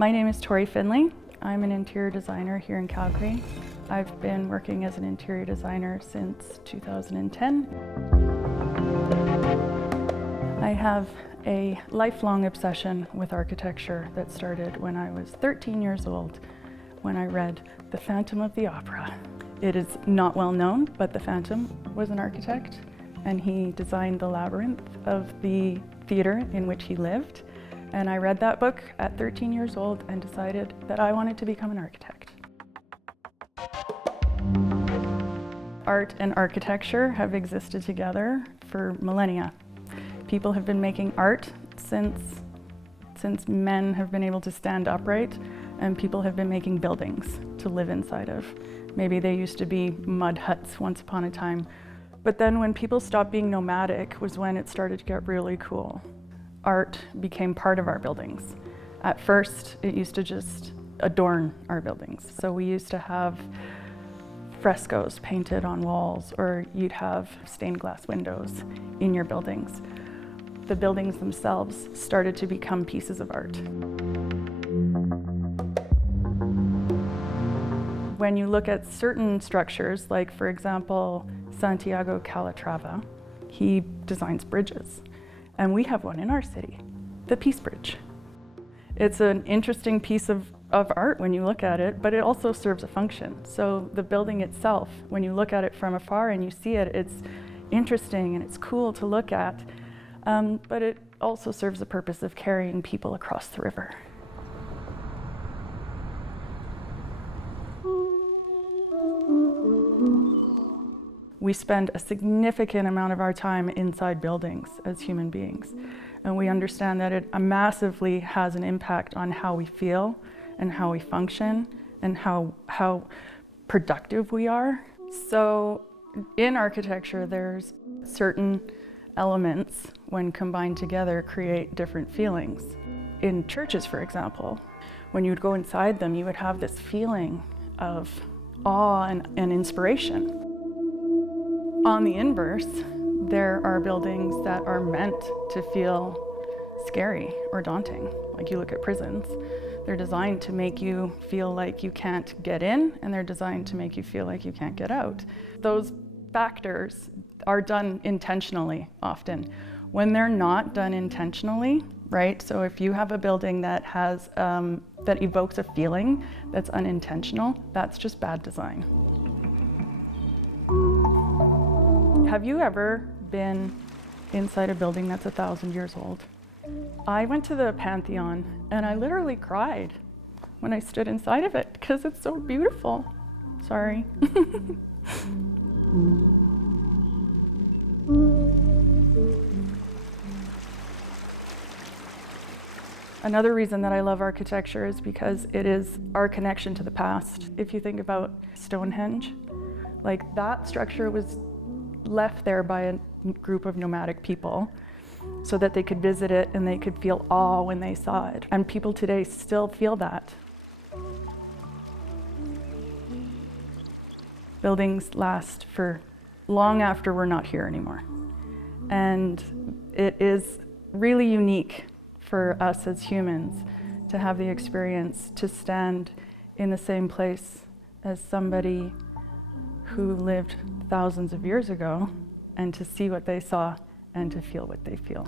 My name is Tori Finley. I'm an interior designer here in Calgary. I've been working as an interior designer since 2010. I have a lifelong obsession with architecture that started when I was 13 years old, when I read The Phantom of the Opera. It is not well known, but the Phantom was an architect, and he designed the labyrinth of the theater in which he lived. And I read that book at 13 years old and decided that I wanted to become an architect. Art and architecture have existed together for millennia. People have been making art since men have been able to stand upright, and people have been making buildings to live inside of. Maybe they used to be mud huts once upon a time. But then when people stopped being nomadic was when it started to get really cool. Art became part of our buildings. At first, it used to just adorn our buildings. So we used to have frescoes painted on walls, or you'd have stained glass windows in your buildings. The buildings themselves started to become pieces of art. When you look at certain structures, like for example, Santiago Calatrava, he designs bridges. And we have one in our city, the Peace Bridge. It's an interesting piece of art when you look at it, but it also serves a function. So the building itself, when you look at it from afar and you see it, it's interesting and it's cool to look at, but it also serves the purpose of carrying people across the river. We spend a significant amount of our time inside buildings as human beings, and we understand that it massively has an impact on how we feel and how we function and how productive we are. So in architecture, there's certain elements, when combined together, create different feelings. In churches, for example, when you'd go inside them, you would have this feeling of awe and inspiration. On the inverse, there are buildings that are meant to feel scary or daunting. Like you look at prisons, they're designed to make you feel like you can't get in, and they're designed to make you feel like you can't get out. Those factors are done intentionally often. When they're not done intentionally, right? So if you have a building that has, that evokes a feeling that's unintentional, that's just bad design. Have you ever been inside a building that's 1,000 years old? I went to the Pantheon and I literally cried when I stood inside of it because it's so beautiful. Sorry. Another reason that I love architecture is because it is our connection to the past. If you think about Stonehenge, like that structure was left there by a group of nomadic people so that they could visit it and they could feel awe when they saw it. And people today still feel that. Buildings last for long after we're not here anymore. And it is really unique for us as humans to have the experience to stand in the same place as somebody who lived thousands of years ago, and to see what they saw and to feel what they feel.